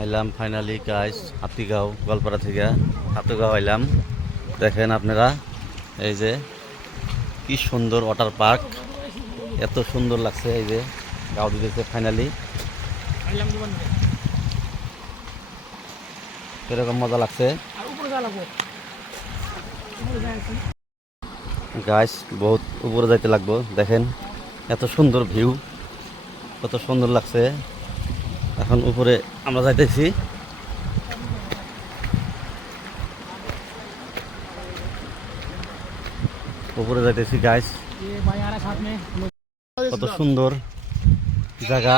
আইলাম finally guys Hatigaon Goalpara থেকে হাতিগাঁও আইলাম। দেখেন আপনারা এই যে কি সুন্দর ওয়াটার পার্ক, এত সুন্দর লাগছে। এই যে গাও দিতেছে ফাইনালি, এরকম মজা লাগছে গাইস। বহুত উপরে যাইতে লাগবো। দেখেন এত সুন্দর ভিউ, কত সুন্দর লাগছে। এখন উপরে আমরা যাইতেছি। উপরে যাইতেছি গাইস, কত সুন্দর জায়গা।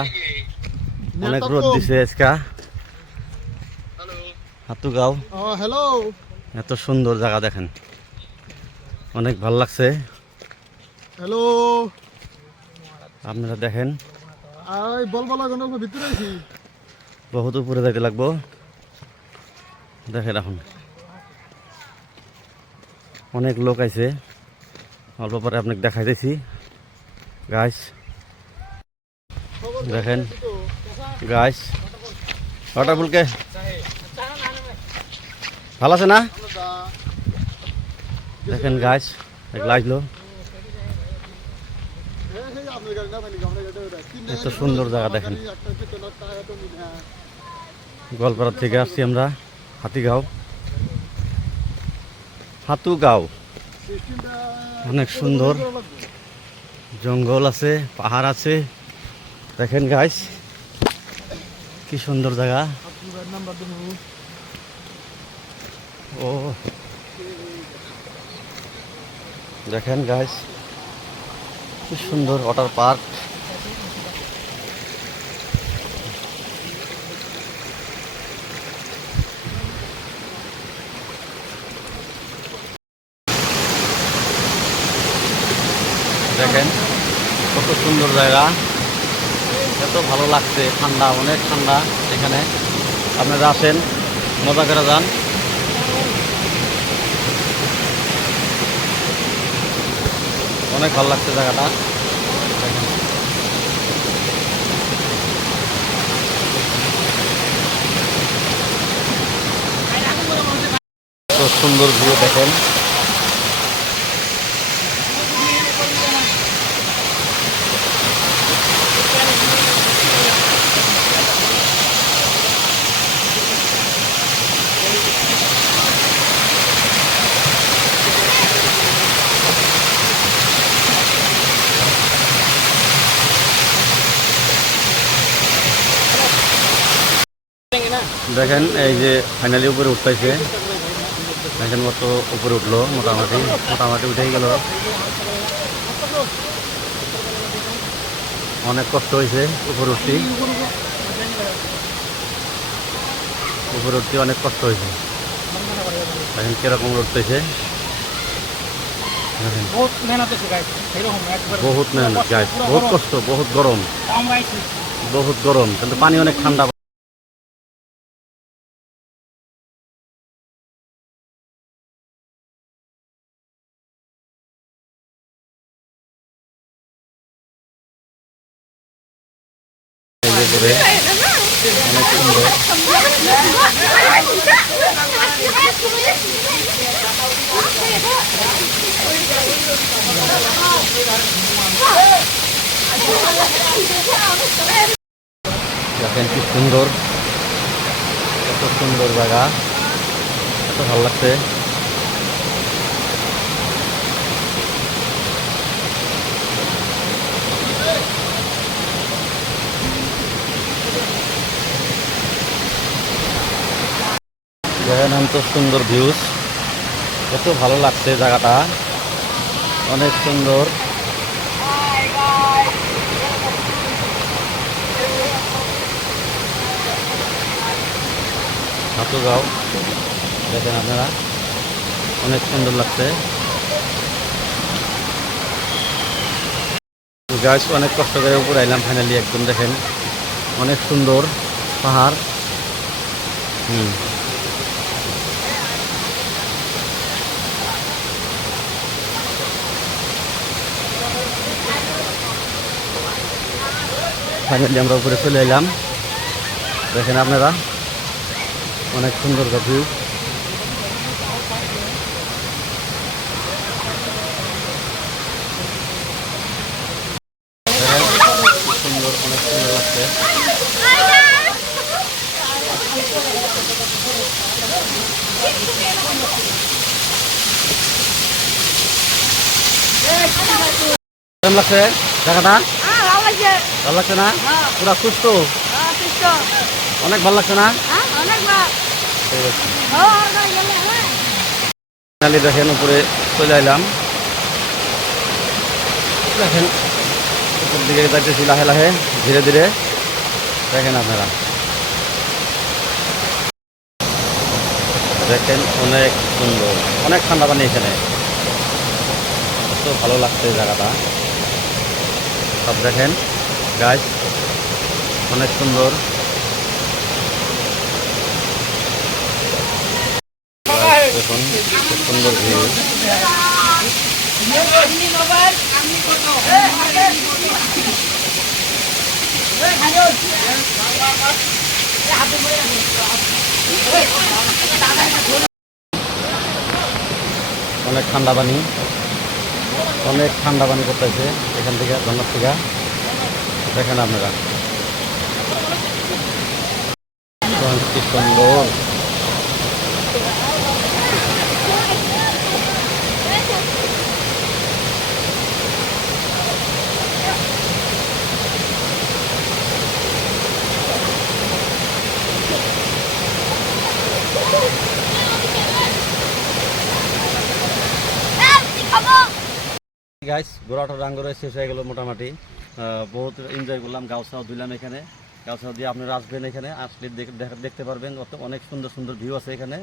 অনেক রোদ দিছে আজকা হাতুগাঁও। হ্যালো, এত সুন্দর জায়গা দেখেন, অনেক ভালো লাগছে। হ্যালো, আপনারা দেখেন আই বলবলা গণক ভিতরে আছি। বহুত উপরে যাইতে লাগবো। দেখেন এখন অনেক লোক আইছে, অল্প পরে আপনাকে দেখাইতেছি গাইস। দেখেন গাইস, ওয়াটারফুলকে ভালো আছে না? দেখেন গাইস, এগুলো আসলো। এত সুন্দর জায়গা দেখেন। গোয়ালপাড়া থেকে আসছি আমরা হাতিগাঁও, হাতুগাঁও। অনেক সুন্দর জঙ্গল আছে, পাহাড় আছে। দেখেন গাইস কি সুন্দর জায়গা। ও দেখেন গাইস কি সুন্দর ওয়াটার পার্ক। দেখেন কত সুন্দর জায়গা, এত ভালো লাগছে। ঠান্ডা, অনেক ঠান্ডা এখানে। আপনারা আসেন, মজা করে যান। অনেক ভালো লাগছে জায়গাটা। দেখেন কত সুন্দর ভিউ দেখেন। দেখেন এই যে ফাইনালি উপরে উঠতেছে। দেখেন কত উপরে উঠলো, মোটামুটি মোটামুটি উঠেই গেল। অনেক কষ্ট হয়েছে উপরে উঠতে, উপরে উঠতে অনেক কষ্ট হয়েছে। দেখেন কিরকম উঠতেছে। বহুত মেহনত গাইস, বহুত কষ্ট, বহুত গরম, বহুত গরম, কিন্তু পানি অনেক ঠান্ডা। উপরে অনেক সুন্দর। দেখেন কি সুন্দর, কত সুন্দর জায়গা, এত ভালো লাগছে। দেখেন এত সুন্দর ভিউজ, কত ভালো লাগছে জায়গাটা, অনেক সুন্দর। হাতুগাঁও দেখেন আপনারা, অনেক সুন্দর লাগছে গাইস। অনেক কষ্ট করে উপরে আইলাম ফাইনালি, একদম দেখেন অনেক সুন্দর পাহাড়। ফাইনালি আমরা উপরে চলে এলাম। দেখেন আপনারা অনেক সুন্দর ভিউ। সুন্দর, অনেক সুন্দর লাগছে। কেমন লাগছে জায়গাটা? ভালো লাগছে না? পুরা সুস্থ, অনেক ভালো লাগছে না? ঠিক আছে, ফাইনালি দেখেন উপরে চলে এলাম। দেখেন উপর দিকে যাইতেছি লাহে লাহে, ধীরে ধীরে। দেখেন আপনারা, দেখেন অনেক সুন্দর, অনেক ঠান্ডা পানি এখানে। তো ভালো লাগছে জায়গাটা। সব দেখেন গাছ, অনেক সুন্দর। দেখুন খুব সুন্দর ভিউ। অনেক ঠান্ডা পানি, অনেক ঠান্ডা পানি করতেছে এখান থেকে, ঝর্ণার থেকে। দেখেন আপনারা কি সুন্দর। গাইস, ঘোরাটা রাঙ্গরে শেষ হয়ে গেল মোটামুটি। বহুত এনজয় করলাম, গাউসাও দিলাম এখানে। গাউসাও দিয়ে আপনারা আসবেন, এখানে আসলে দেখতে পারবেন অনেক সুন্দর সুন্দর ভিউ আছে এখানে।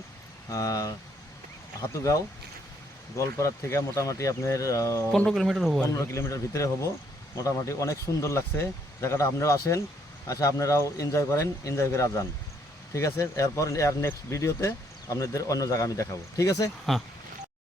হাতুগাঁও গোয়ালপাড়ার থেকে মোটামুটি আপনার 15 কিলোমিটার ভিতরে হবো। মোটামুটি অনেক সুন্দর লাগছে জায়গাটা। আপনারাও আসেন, আচ্ছা আপনারাও এনজয় করেন, এনজয় করে যান। ঠিক আছে, এরপর নেক্সট ভিডিওতে আপনাদের অন্য জায়গা আমি দেখাবো। ঠিক আছে।